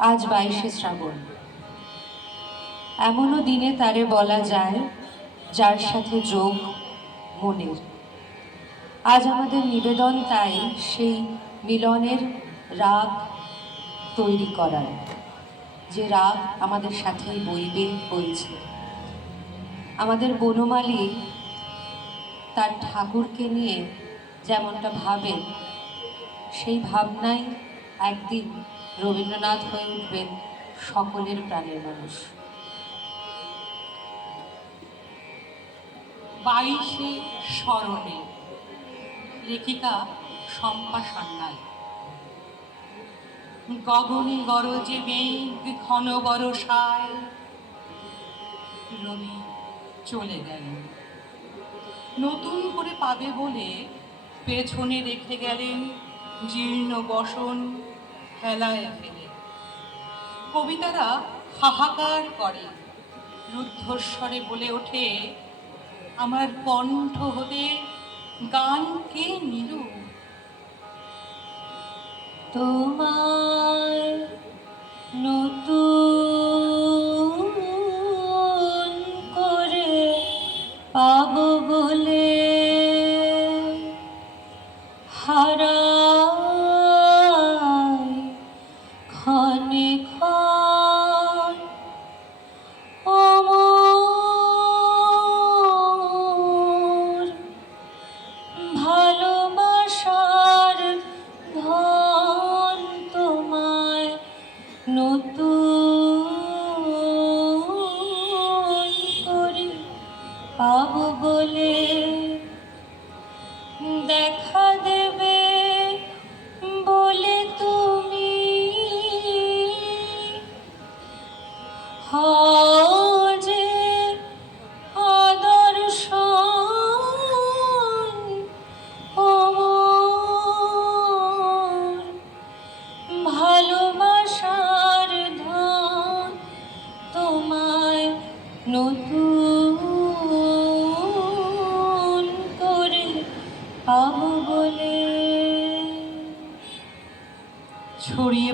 আজ বাইশে শ্রাবণ। এমনও দিনে তারে বলা যায়, যার সাথে যোগ মনের। আজ আমাদের নিবেদন তাই সেই মিলনের রাগ তৈরি করার, যে রাগ আমাদের সাথেই বইবে বইছে আমাদের বনমালী তার ঠাকুরকে নিয়ে যেমনটা ভাবে সেই ভাবনাই একদিন রবীন্দ্রনাথ হয়ে উঠবেন সকলের প্রাণের মানুষ। বাইশে স্মরণে লেখিকা শম্পা সান্যাল। গগনে গরজে মেঘ ঘন বরসায় রবি চলে গেলেন। নতুন করে পাবে বলে পেছনে রেখে গেলেন জীর্ণ বসন হেলায় ফেলে কবিতারা হাহাকার করে। রুদ্ধস্বরে বলে ওঠে, আমার কণ্ঠ হতে গান কে নিল তোমার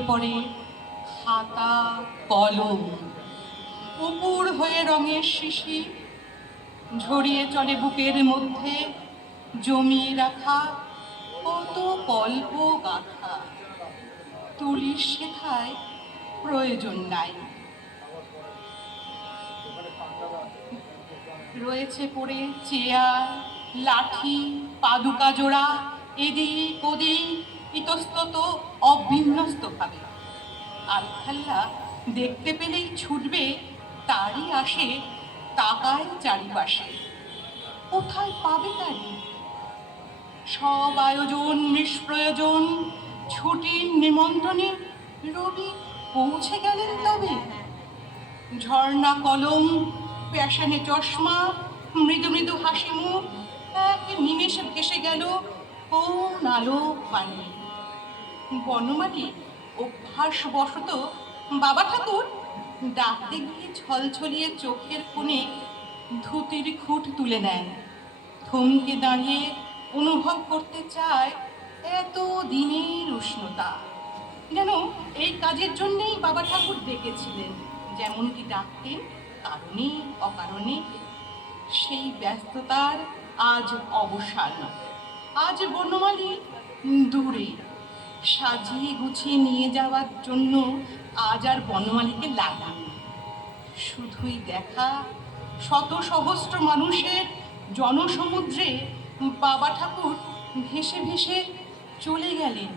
পড়ে খাতা, কলম, উপুর হয়ে রঙের শিশি ঝরিয়ে চলে বুকের মধ্যে জমিয়ে রাখা কত কল্প গাথা তুলির শেখায় প্রয়োজন নাই। রয়েছে পড়ে চেয়ার, লাঠি, পাদুকা জোড়া, এদিক ওদিক ইতস্তত অবিন্যস্তভাবে। আলখাল্লা দেখতে পেলেই ছুটবে, তারই আসে, তাকায় চারিপাশে। কোথায় পাবে তারি? সব আয়োজন, নিষ্প্রয়োজন, ছুটির নিমন্ত্রণে রবি পৌঁছে গেলেন তবে। ঝর্ণা কলম, প্যাশানে চশমা, মৃদু মৃদু হাসি মুখ, এক নিমেষে ভেসে গেল কোন আলো পানি বনমালী অভ্যাসবশত বাবা ঠাকুর ডাকতে গিয়ে ছলছলিয়ে চোখের কোণে ধুতির খুঁট তুলে নেন। থমকে দাঁড়িয়ে অনুভব করতে চায় এত দিনের উষ্ণতা। যেন এই কাজের জন্যেই বাবা ঠাকুর ডেকেছিলেন। যেমনটি ডাকতেন, কারণে অকারণে সেই ব্যস্ততার আজ অবসান। আজ বনমালী দূরে। সাজিয়ে গুছিয়ে নিয়ে যাওয়ার জন্য আজ আর বনমালীকে লাগান শুধুই দেখা শত সহস্র মানুষের জনসমুদ্রে বাবা ঠাকুর ভেসে ভেসে চলে গেলেন।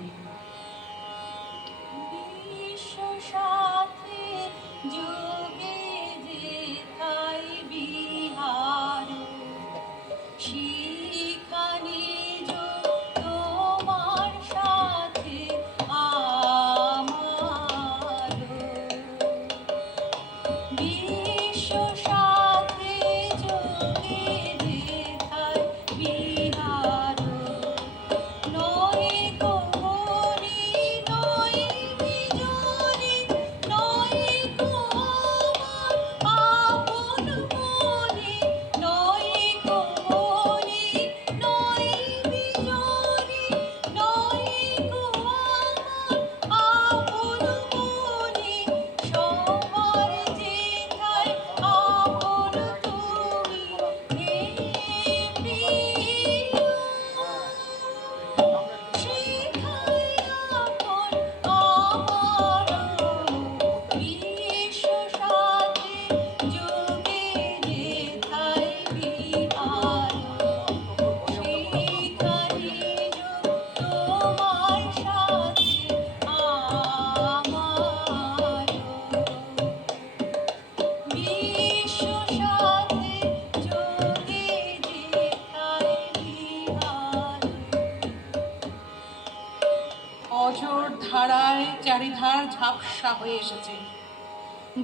ঝাপসা হয়ে এসেছে।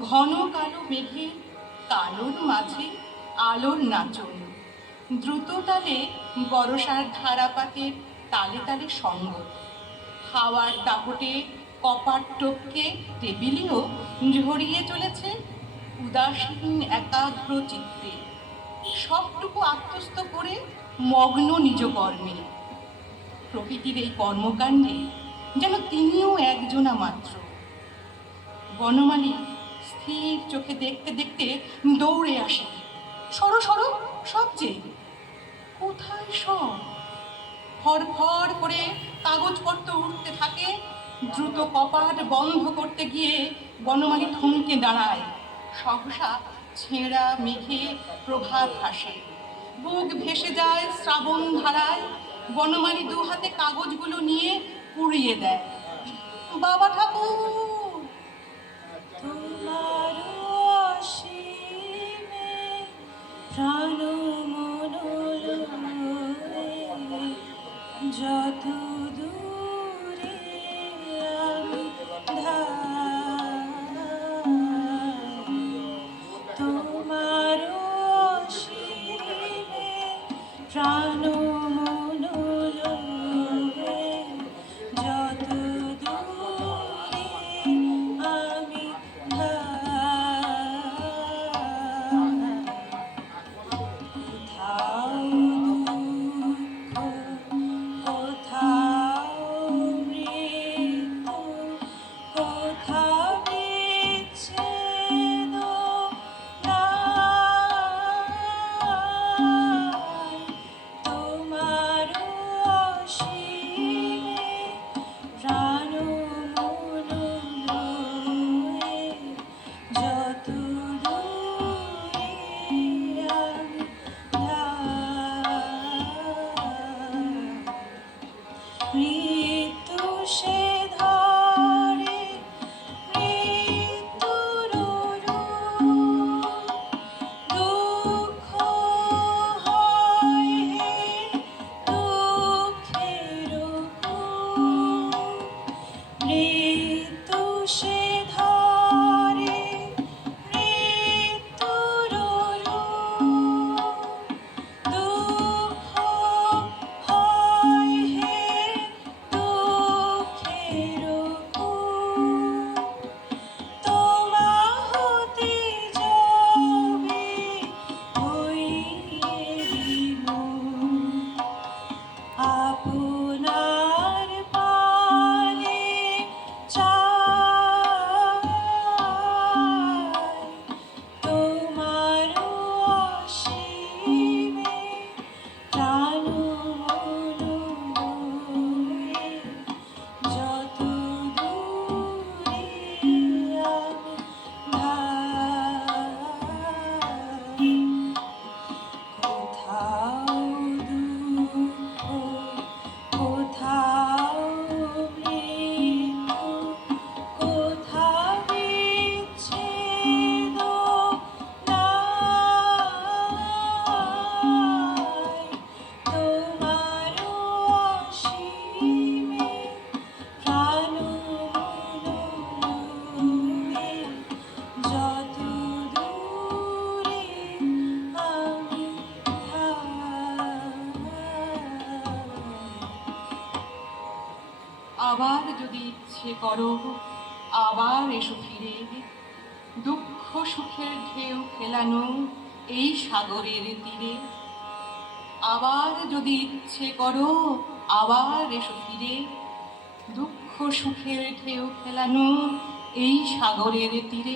ঘন কালো মেঘে, কালোর মাঝে, আলোর নাচন। দ্রুত তালে বরসার ধারাপাতের তালে তালে সঙ্গ। হাওয়ার দাপটে কপার টপকে টেবিলেও ঝরিয়ে চলেছে উদাসীন একাগ্র চিত্তে। সবটুকু আত্মস্থ করে মগ্ন নিজ কর্মে প্রকৃতির এই কর্মকাণ্ডে যেন তিনিও একজনা মাত্র। বনমালী স্থির চোখে দেখতে দেখতে দৌড়ে আসে। সরো সরো, সব যে, কোথায় সব? ফর করে কাগজপত্র উঠতে থাকে, দ্রুত কপাট বন্ধ করতে গিয়ে বনমালী থমকে দাঁড়ায়। সহসা ছেঁড়া মেঘে প্রভাত হাসে বুক ভেসে যায় শ্রাবণ ধারায়। বনমালী দু হাতে কাগজগুলো নিয়ে পুড়িয়ে দেয়। বাবা ঠাকুর! করো, আবার এসো ফিরে। দুঃখ সুখের ঢেউ খেলানো এই সাগরের তীরে। আবার যদি ইচ্ছে করো, আবার এসো ফিরে। দুঃখ সুখের ঢেউ খেলানো এই সাগরের তীরে।